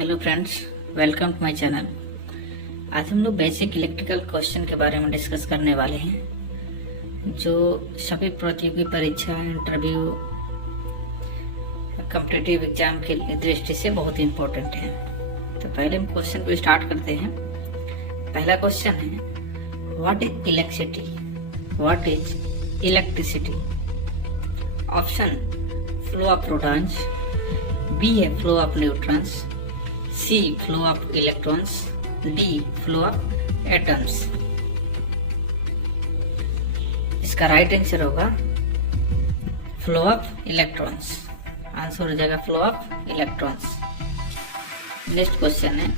Hello friends, welcome to my channel. आज हम लोग बेसिक इलेक्ट्रिकल क्वेश्चन के बारे में डिस्कस करने वाले हैं जो सभी प्रतियोगी परीक्षा, इंटरव्यू, कॉम्पिटिटिव एग्जाम के दृष्टि से बहुत इम्पोर्टेंट है। तो पहले हम क्वेश्चन को स्टार्ट करते हैं। पहला क्वेश्चन है, what is electricity? What is electricity? Option, flow of protons, B है flow of neutrons, C flow of electrons, D flow of atoms। इसका राइट आंसर होगा फ्लो ऑफ इलेक्ट्रॉन्स। आंसर हो जाएगा flow of electrons. Next question है,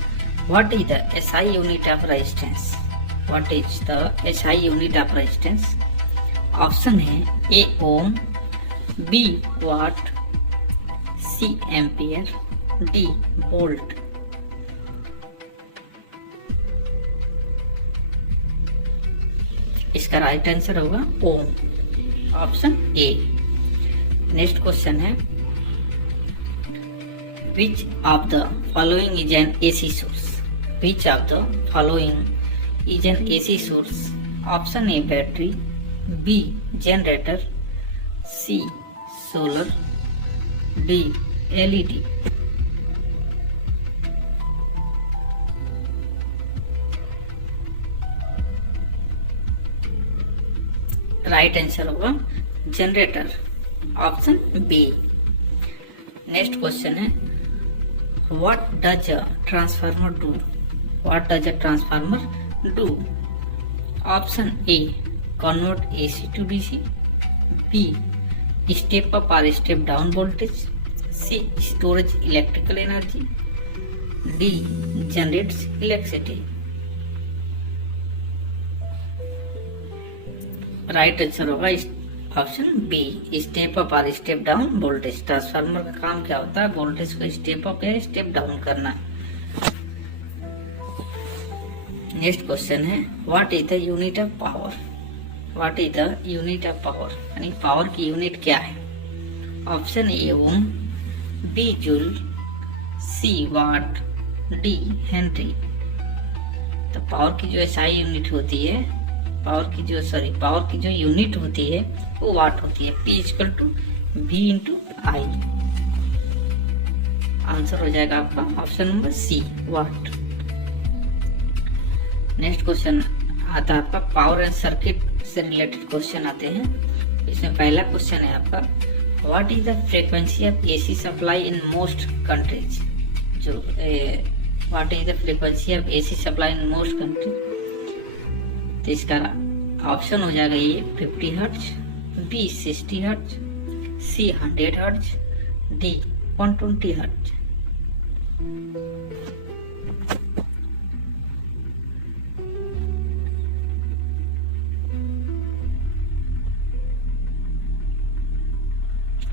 what is the SI unit of resistance? What is the SI unit of resistance? Option है A ohm, B watt, C ampere, D volt. इसका right answer होगा ohm, option A. Next question है, which of the following is an AC source? Which of the following is an AC source? Option A battery, B generator, C solar, D LED। Right answer होगा generator, option B. Next question है, what does a transformer do? What does a transformer do? Option A convert AC to DC, B step up और step down voltage, C storage electrical energy, D generates electricity. Right answer होगा option B step up और step down voltage. Transformer का काम क्या होता है? Voltage को step up या स्टेप डाउन करना। नेक्स्ट क्वेश्चन है, what is the unit of power? What is the unit of power? यानी पावर की यूनिट क्या है? Option A ohm, B joule, C watt, D henry. तो पावर की जो SI यूनिट होती है, पावर की जो यूनिट होती है वो वाट होती है। P equal to V into I. Answer हो जाएगा आपका option number C watt. Next question आता है आपका पावर एंड सर्किट से रिलेटेड क्वेश्चन आते हैं। इसमें पहला क्वेश्चन है आपका, what is the frequency of AC supply in most countries? What is the frequency of AC supply in most countries? तो इसका ऑप्शन हो जाएगा ये 50 hertz, B 60 hertz, C 100 hertz, D 120 hertz.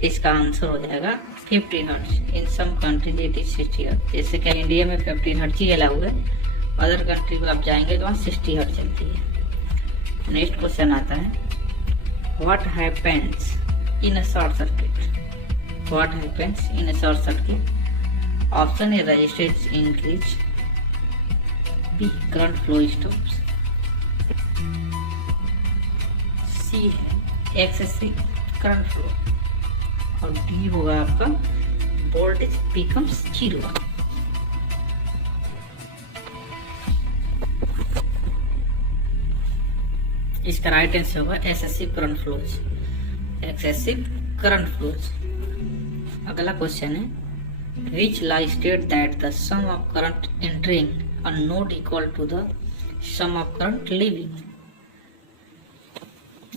इसका आंसर हो जाएगा 50 hertz. In some countries it is 60 hertz. जैसे कि इंडिया में 50 हर्ट्ज ही अलाउ है, अदर कंट्री में आप जाएंगे तो वहाँ 60 हर्ट्ज चलती है। नेक्स्ट क्वेश्चन आता है, what happens in a short circuit? What happens in a short circuit? Option A resistance increase, B current flow stops, C है एक्सेसिव करंट फ्लो, और डी होगा आपका वोल्टेज बिकम्स 0। इसका राइट आंसर होगा excessive current flows, excessive current flows. अगला question है, which law state that the sum of current entering a node equal to the sum of current leaving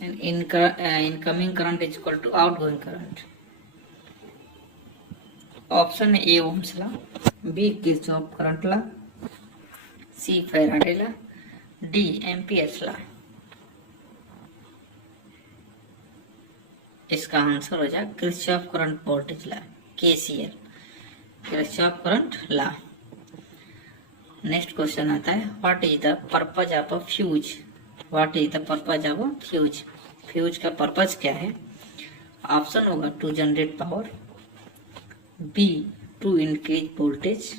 and incoming current is equal to outgoing current? Option A Ohm's law, B Kirchhoff current law, C Faraday law, D Ampere's law. इसका answer हो जाएगा Kirchhoff current voltage law, KCL, Kirchhoff current law. Next question आता है, what is the purpose of a fuse? What is the purpose of a fuse? Fuse का purpose क्या है? Option होगा to generate power, B to increase voltage,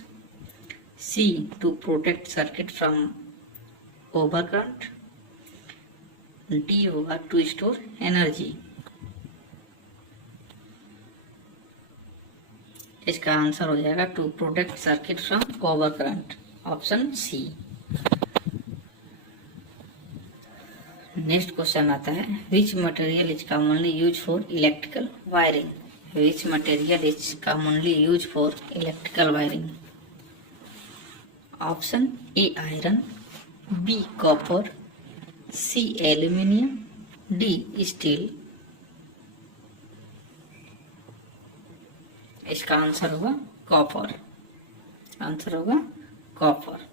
C to protect circuit from overcurrent, D होगा to store energy. इसका answer हो जाएगा to protect circuit from overcurrent, option C. Next question आता है, which material is commonly use for electrical wiring. Which material is commonly use for electrical wiring. Option A iron, B copper, C aluminium, D steel. इसका answer होगा copper, answer होगा copper.